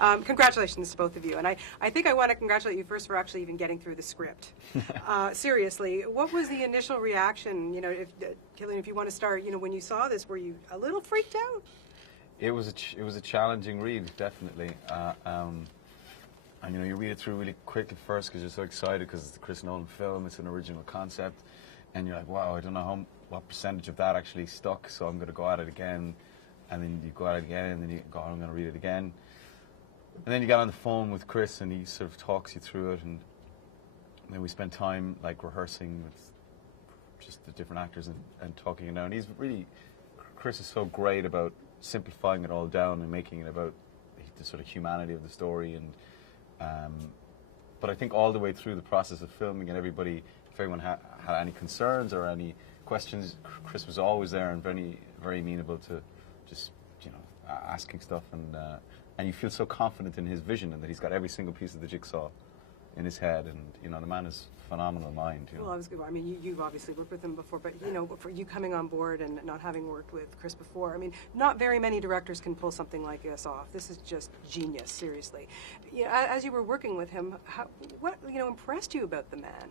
Congratulations to both of you. And I think I want to congratulate you first for actually even getting through the script. Seriously, what was the initial reaction? You know, Cillian, if you want to start, you know, when you saw this, were you a little freaked out? It was a challenging read, definitely. And you know, you read it through really quick at first because you're so excited because it's a Chris Nolan film, it's an original concept, and you're like, wow, I don't know what percentage of that actually stuck, so I'm going to go at it again, and then you go at it again, and then you go, I'm going to read it again. And then you get on the phone with Chris, and he sort of talks you through it, and then we spent time like rehearsing with just the different actors and talking it down. Chris is so great about simplifying it all down and making it about the sort of humanity of the story. And but I think all the way through the process of filming, and if everyone had any concerns or any questions, Chris was always there and very, very amenable to just, you know, asking stuff, and you feel so confident in his vision and that he's got every single piece of the jigsaw in his head, and you know, the man is phenomenal mind. You know. Well, I mean, you've obviously worked with him before, but you know, for you coming on board and not having worked with Chris before, I mean, not very many directors can pull something like this off. This is just genius, seriously. You know, as you were working with him, what impressed you about the man?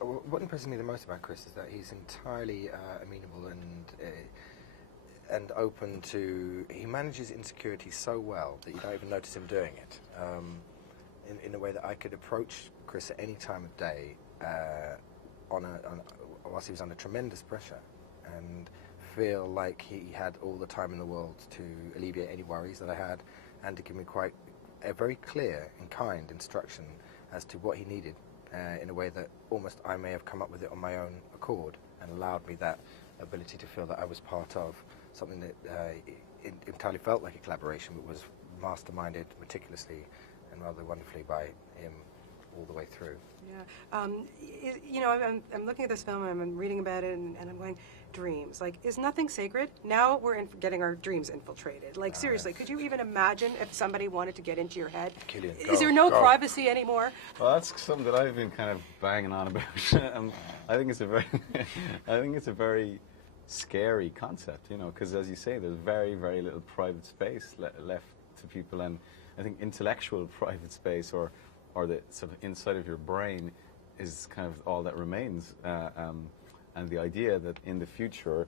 What impresses me the most about Chris is that he's entirely amenable and open to. He manages insecurity so well that you don't even notice him doing it. In a way that I could approach Chris at any time of day, whilst he was under tremendous pressure, and feel like he had all the time in the world to alleviate any worries that I had, and to give me quite a very clear and kind instruction as to what he needed, in a way that almost I may have come up with it on my own accord, and allowed me that ability to feel that I was part of something that it entirely felt like a collaboration, but was masterminded meticulously and rather wonderfully by him all the way through. Yeah. You know, I'm looking at this film and I'm reading about it, and I'm going, dreams. Like, is nothing sacred? Now we're getting our dreams infiltrated. Like, seriously, could you even imagine if somebody wanted to get into your head? Cillian, is there no privacy anymore? Well, that's something that I've been kind of banging on about. I think it's a very scary concept, you know, because as you say, there's very, very little private space left to people, and I think intellectual private space or the sort of inside of your brain is kind of all that remains. And the idea that in the future,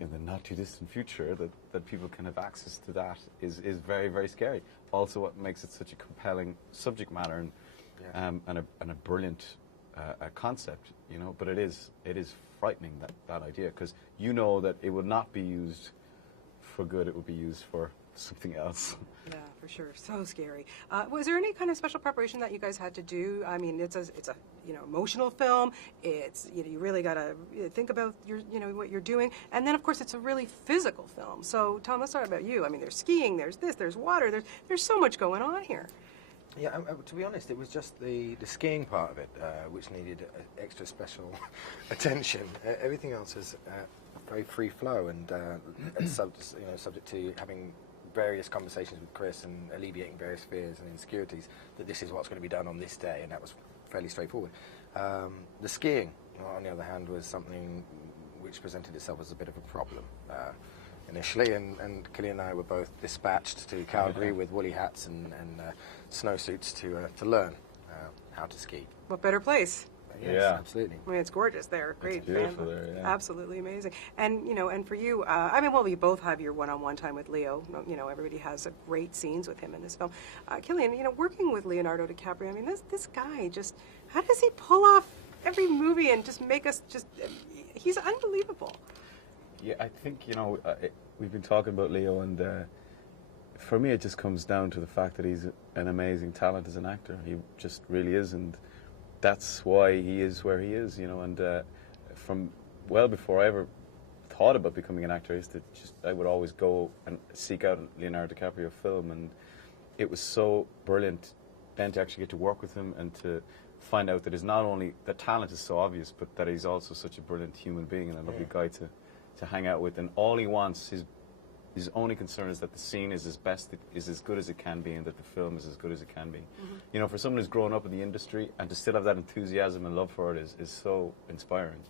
in the not too distant future, that people can have access to that is very, very scary. Also, what makes it such a compelling subject matter and a brilliant concept, you know. But it is frightening, that idea, because you know that it would not be used for good; it would be used for something else. Yeah, for sure. So scary. Was there any kind of special preparation that you guys had to do? I mean, it's a emotional film. It's you really got to think about what you're doing, and then of course it's a really physical film. So Tom, let's talk about you. I mean, there's skiing, there's this, there's water, there's so much going on here. Yeah, to be honest, it was just the skiing part of it which needed extra special attention. Everything else is very free flow and subject to having various conversations with Chris and alleviating various fears and insecurities that this is what's going to be done on this day, and that was fairly straightforward. The skiing, on the other hand, was something which presented itself as a bit of a problem initially, and Cillian and I were both dispatched to Calgary with woolly hats and snowsuits to learn how to ski. What better place? Yes, yeah, absolutely. I mean, it's gorgeous there. Great, it's beautiful there. Yeah. Absolutely amazing. And and for you, I mean, well, you both have your one-on-one time with Leo. You know, everybody has great scenes with him in this film. Cillian, working with Leonardo DiCaprio, I mean, this guy just, how does he pull off every movie and just make us he's unbelievable. Yeah, I think we've been talking about Leo, and for me, it just comes down to the fact that he's an amazing talent as an actor. He just really is, and that's why he is where he is, and from well before I ever thought about becoming an actor, I would always go and seek out a Leonardo DiCaprio film, and it was so brilliant then to actually get to work with him and to find out that not only the talent is so obvious, but that he's also such a brilliant human being and a lovely guy to hang out with, and all he wants, his only concern is that the scene is as good as it can be, and that the film is as good as it can be. Mm-hmm. For someone who's grown up in the industry and to still have that enthusiasm and love for it is so inspiring.